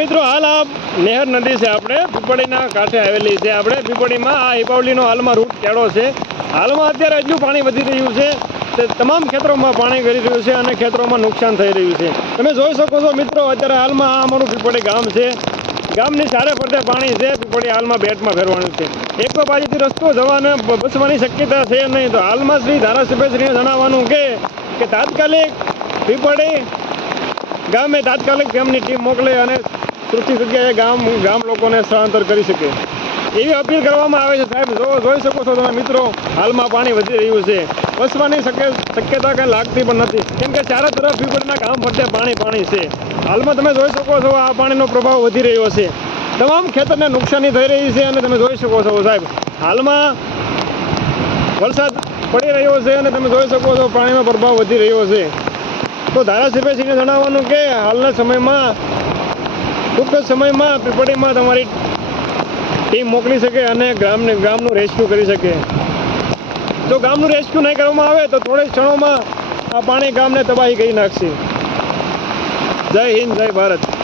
મિત્રો હાલ આ નહેર નદી છે, આપણે પીપળીના કાંઠે આવેલી છે. આપણે પીપળીમાં આ હિપાવલીનો હાલમાં રૂટ કેળો છે. હાલમાં અત્યારે એટલું પાણી વધી રહ્યું છે તે તમામ ખેતરોમાં પાણી કરી રહ્યું છે અને ખેતરોમાં નુકસાન થઈ રહ્યું છે. તમે જોઈ શકો છો મિત્રો, અત્યારે હાલમાં આ અમારું પીપળી ગામ છે. ગામની ચારે ફરતે પાણી છે. પીપળી હાલમાં બેટમાં ફેરવાનું છે. એક તો બાજુથી રસ્તો જવાને બસવાની શક્યતા છે નહીં. તો હાલમાં શ્રી ધારાસભ્યશ્રીને જણાવવાનું કે તાત્કાલિક પીપળી ગામે તાત્કાલિક તેમની ટીમ મોકલે અને સુરક્ષિત જગ્યાએ ગામ લોકોને સ્થળાંતર કરી શકે એવી અપીલ કરવામાં આવે છે. સાહેબ જોઈ શકો છો તમે મિત્રો, હાલમાં પાણી વધી રહ્યું છે. વસવાની શક્યતા કંઈ લાગતી પણ નથી, કેમ કે ચારે તરફ પીપળીના ગામ ફરતે પાણી છે. હાલમાં તમે જોઈ શકો છો આ પાણીનો પ્રભાવ વધી રહ્યો છે. તમામ ખેતરને નુકસાની થઈ રહી છે અને તમે જોઈ શકો છો સાહેબ, હાલમાં વરસાદ પડી રહ્યો છે અને તમે જોઈ શકો છો પાણીનો પ્રભાવ વધી રહ્યો છે. તો ધારાસભ્યશ્રીને જણાવવાનું કે હાલના સમયમાં ટૂંક સમયમાં પીપળીમાં તમારી ટીમ મોકલી શકે અને ગામનું રેસ્ક્યુ કરી શકે. જો ગામનું રેસ્ક્યુ નહીં કરવામાં આવે તો થોડી ક્ષણોમાં આ પાણી ગામને તબાહી કરી નાખશે. જય હિન્દ, જય ભારત.